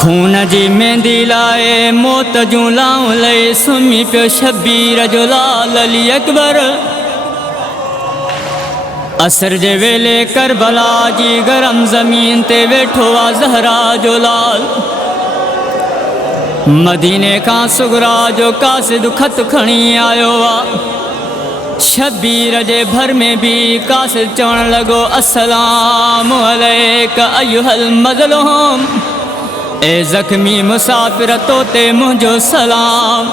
खून जी मेहंदी लाए मौत जूं लाऊं लई सुम्ही पियो शबीर जो लाल अली अकबर। असर जे वेले करबला जी गरम ज़मीन ते वेठो आ ज़हरा जो लाल। मदीने खां सुगरा जो कासिद खत खणी आयो आ। शबीर जे भर में भी कासिद चवण लॻो अस्सलाम अलैका अय्युहल मज़लूम। ए ज़ख्मी मुसाफ़िर तो ते मुंहिंजो सलाम।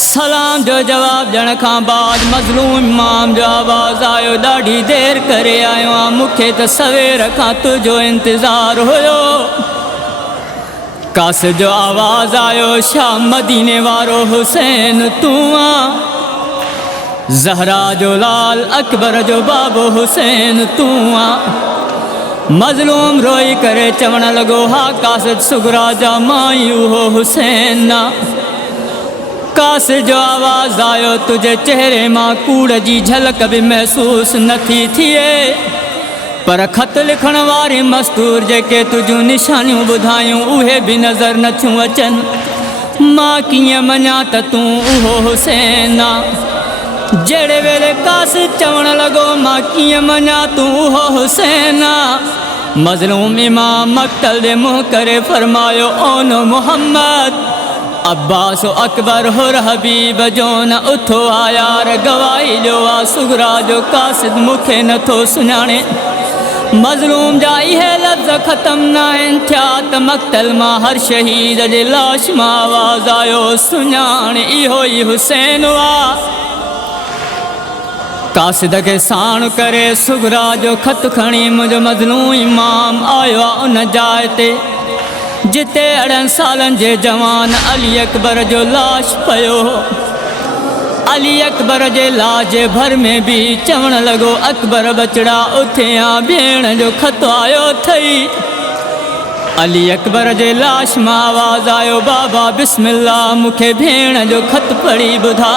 सलाम जो जवाब ॾियण खां बाद मज़लूम इमाम जो आवाज़ आयो ॾाढी देरि करे आयो आहियां मूंखे त सवेर खां तुंहिंजो इंतज़ारु हुयो। कासिद जो आवाज़ आयो छा मदीने वारो हुसैन तूं आ? ज़हरा जो लाल अकबर जो बाबो हुसैन तूं आ? मज़लूम रोई करे चवण लॻो हा कासिद सुगरा जा माई उहो हुसैन आ। कासिद जो आवाज़ आयो तुझे चेहरे मां कूड़ जी झलक भी महसूस नथी थिए पर खत लिखण वारी मस्तूर जेके तुझियूं निशानियूं ॿुधायूं उहे भी नज़र नथियूं अचनि। मां कीअं मञा त तूं उहो हुसैन आ? जहिड़े वेले कासिद चवण लॻो मां कीअं मञा तूं उहो हुसैन आ, मज़लूम इमाम मक़तल जे मुंहुं करे फरमायो ओ नो मुहम्मद अब्बास अकबर हुर हबीब जो न उथो आ यार गवाही ॾियो आ सुगरा जो कासिद मूंखे नथो सुञाणे। मज़लूम जा इहे लफ़्ज़ ख़तम न आहिनि थिया त मक़तल मां हर शहीद जे लाश मां आवाज़ आयो सुञाण इहो ई हुसैन आ। कासिद खे साण करे सुगरा जो ख़त खणी मुंहिंजो मज़लूम इमाम आयो आहे उन जाइ ते जिते 18 सालनि जे जवान अली अकबर जो लाश पियो। अली अकबर जे लाश जे भर में भी चवण लॻो अकबर बचड़ा उथिया भेण जो ख़त आयो अथई। अली अकबर जे लाश मां आवाज़ आयो बाबा बिस्मिल्लाह मूंखे भेण जो ख़त पढ़ी ॿुधा।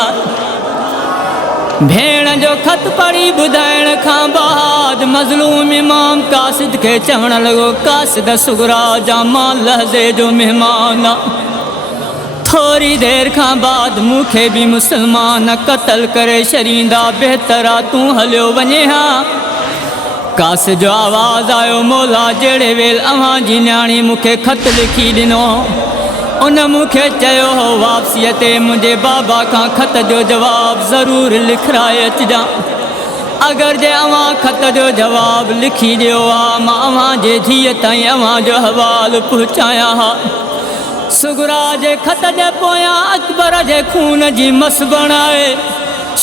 भेण जो ख़त पढ़ी ॿुधाइण खां बाद मज़लूम इमाम कासिद खे चवण लॻो कासिद सुगरा जा मां लहज़े जो महिमान आ। थोरी देरि खां बाद मूंखे भी मुसलमान क़तल करे छॾींदा बहितर आ तूं हलियो वञे हा। कासिद जो आवाज़ आयो मौला जहिड़े वेल अव्हां जी न्याणी मूंखे ख़त लिखी ॾिनो उन मूंखे चयो हो वापसीअ ते मुंहिंजे बाबा खां ख़त जो जवाबु ज़रूरु लिखाए अचिजां। अगरि जे अव्हां ख़त जो जवाबु लिखी ॾियो आहे मां अव्हां जे धीअ ताईं अव्हां जो हवालु पहुचायां हा। सुगरा जे ख़त जे पोयां अकबर जे खून जी मस बणाए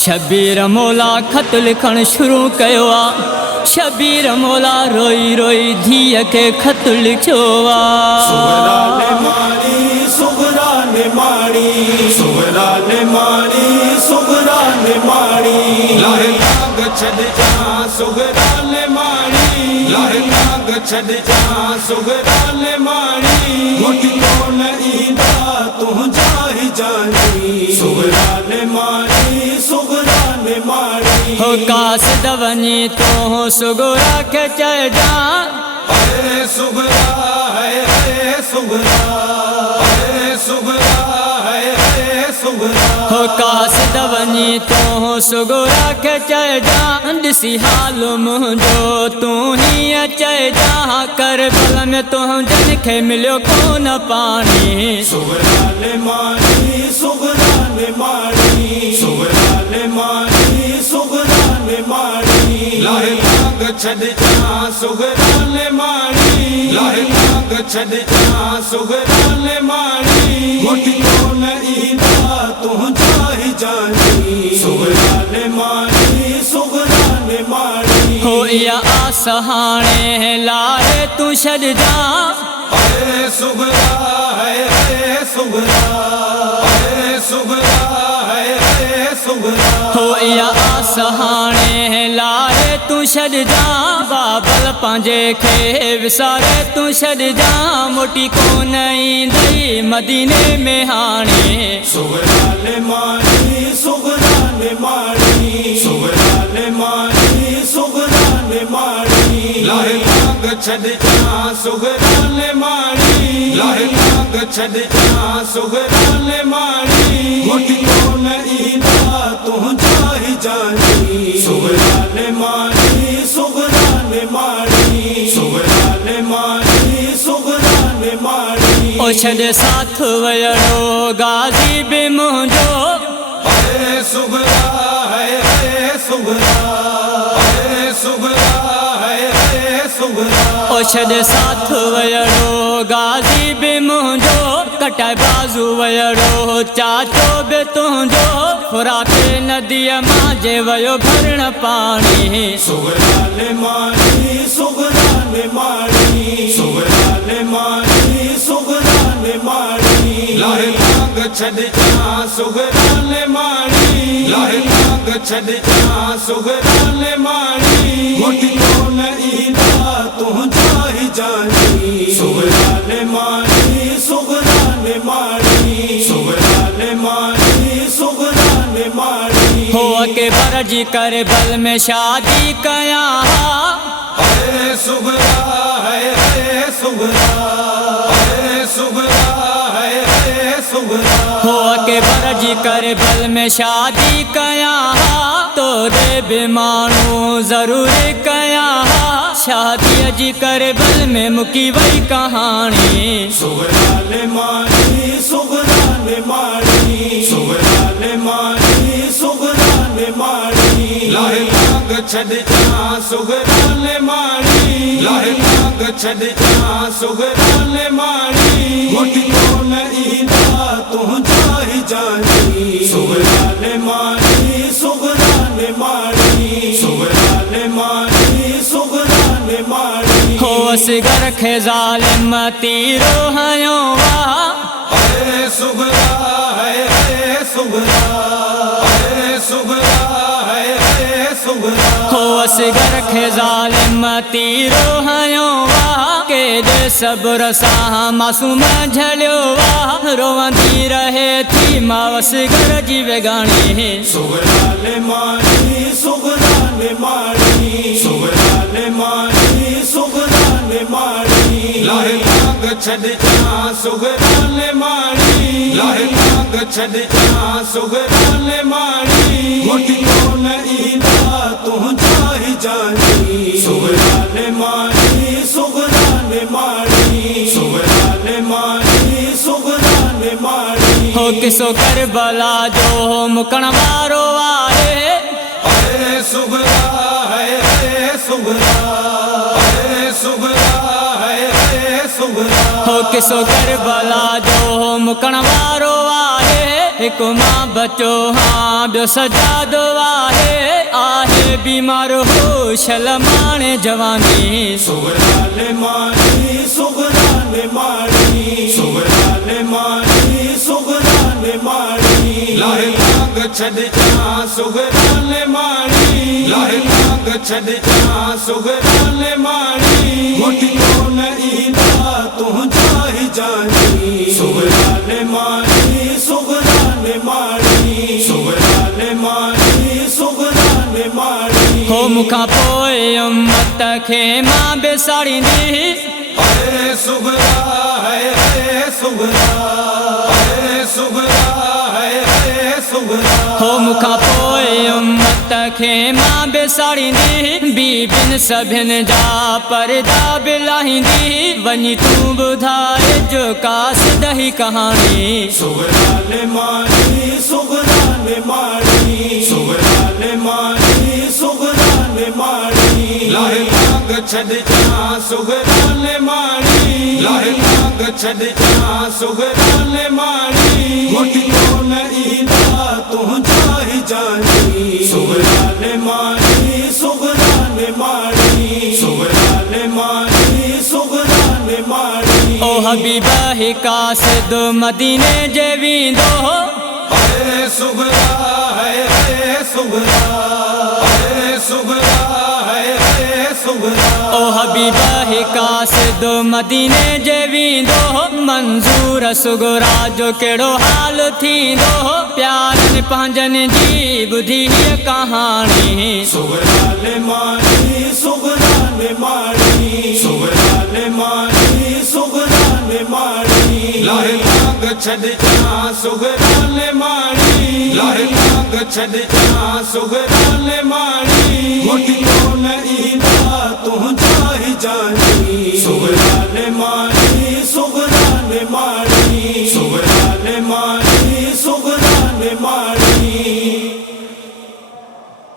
शबीर मौला ख़त लिखणु शुरू कयो आहे। शबीर मौला रोई रोई धीअ खे ख़त लिखियो आहे। सुगरा ने माड़ी सुगरा ने माड़ी सुगरा ने माड़ी लाहे लाग छड़ जा सुगरा ने माड़ी लाहे लाग छड़ जा सुगरा ने माड़ी मोटी कोन ईंदा तूं जाहि जानी सुगरा ने माड़ी सुगरा ने माड़ी हो कासिद वञी तूं सुगरा खे चइजां अरे सुगरा है सुगरा हो कासिद वञी तूं सुगरा खे चइजां ॾिसी हाल मुंहिंजो तूं हीअं चइजां करबल में तुंहिंजनि खे मिलियो कोन पाणी। सुगरा ने माड़ी सुगरा ने माड़ी सुगरा ने माड़ी सुगरा ने माड़ी लाहे लाग छड़ जा सुगरा ने माड़ी लाहे लाग छड़ जा सुगरा ने माड़ी मोटी कोन ईंदा तूं जाहि जानी सुगरा ने माड़ी सुगरा ने माड़ी हो इहा आस हाणे लाहे तूं छॾिजां अरे सुगरा है सुगरा अरे सुगरा है सुगरा हो इहा आस हाणे लाहे तूं छॾिजां बाबल पंहिंजे खे विसारे तूं छॾिजां मोटी कोन ईंदई मदीने में हाणे। सुगरा ने माड़ी सुगरा ने माड़ी सुगरा ने माड़ी सुगरा ने माड़ी लाहे लाग छॾजां सुघरा निमाणी लाहे लाग छॾजां सुघरा निमाणी मुठी कोन ईंदा तुंहिंजा ही जानी सुघरा निमाणी सुघरा निमाणी सुघरा निमाणी सुघरा निमाणी ओ छॾे साथ वयड़ो गाज़ी बि मुंहिंजो है सुघरा है सुघरा है सुघरा है सुघरा ओ छॾे साथ वयड़ो गाज़ी बि मुंहिंजो कटाए बाज़ू वयड़ो चाचो बि तुंहिंजो फुराते नदीअ मां जे वयो भरण पाणी सुघरा निमाणी सुघरा निमाणी सुघरा निमाणी सुघरा निमाणी लाहे लाग छॾजां सुघरा निमाणी लाहे लाग छॾजां सुघरा निमाणी मुठी कोन ईंदा तुंहिंजा ही जानी सुघरा निमाणी सुघरा निमाणी सुघरा निमाणी सुघरा निमाणी हो के बर जी करबल में शादी कया है सुघरा है सुघरा है सुघरा है सुघरा हो के बर जी करबल में शादी कया तो दे बि माण्हू ज़रूर कया शादी जी करबल में मुकी वई कहानी सुघरा निमाणी सुघरा निमाणी सुघरा निमाणी सुघरा निमाणी लाहे लाग छॾजां सुघरा निमाणी लाहे लाग छॾजां सुघरा निमाणी मुठी कोन ईंदा तुंहिंजा ही जानी सुघरा निमाणी सुघरा निमाणी सुघरा निमाणी सुघरा निमाणी हो असगर खे ज़ालिम तीरो हयो है सुघरा है सुघरा है सुघरा है सुघरा हो असगर खे ज़ालिम तीरो हयो के दे सब्र सां मासूम झलियो रोवंदी रहे थी मां असगर जी वेगाणी सुघरा निमाणी सुघरा निमाणी सुघरा निमाणी सुघरा निमाणी लाहे लाग छॾजां सुघरा निमाणी लाहे लाग छॾजां सुघरा निमाणी मुठी कोन ईंदा तुंहिंजा ही जानी सुघरा निमाणी सुघरा निमाणी सुघरा निमाणी सुघरा निमाणी हो किसो करबला जो मुकण वारो आहे है सुघरा है सुघरा है सुघरा है सुघरा हो किसो करबला जो मुकण वारो आहे हिकु मां बचो हाँ ॿियो सजादो आहे बीमार हो शलमाणे जवानी सुघरा निमाणी सुघरा निमाणी सुघरा निमाणी सुघरा निमाणी लाहे लाग छॾजां सुघरा निमाणी लाहे लाग छॾजां सुघरा निमाणी मुठी कोन ईंदा तुंहिंजा ही जानी सुघरा निमाणी सुघरा निमाणी सुघरा निमाणी सुघरा निमाणी हो मुखां पोइ उम्मत खे मां बेसाड़ींदी है सुघरा है सुघरा है सुघरा है सुघरा हो मुखां पोइ उम्मत खे मां बेसाड़ींदी बीबिन सभिनि जा पर्दा बि लाहींदी वञी तूं ॿुधाए जो कास दही कहाणी सुघरा निमाणी सुघरा निमाणी सुघरा निमाणी सुघरा निमाणी लाहे लाग छॾजां सुघरा निमाणी लाहे लाग छॾजां सुघरा निमाणी मुठी कोन ईंदा तुंहिंजा ही जानी सुघरा निमाणी सुघरा निमाणी सुघरा निमाणी सुघरा निमाणी ओ हबीबा ही कासिद मदीने जे वेंदो है सुघरा है सुघरा है सुघरा है सुघरा ओ हबीबा ही कासिद मदीने जे वेंदो मंज़ूर सुघरा जो कहिड़ो हाल थींदो प्यारनि पंहिंजनि जी ॿुधी हीअ कहाणी सुघरा निमाणी सुघरा निमाणी सुघरा छॾ जा सुघरा निमाणी लाहे लाग छॾ जा सुघरा निमाणी मोटियो न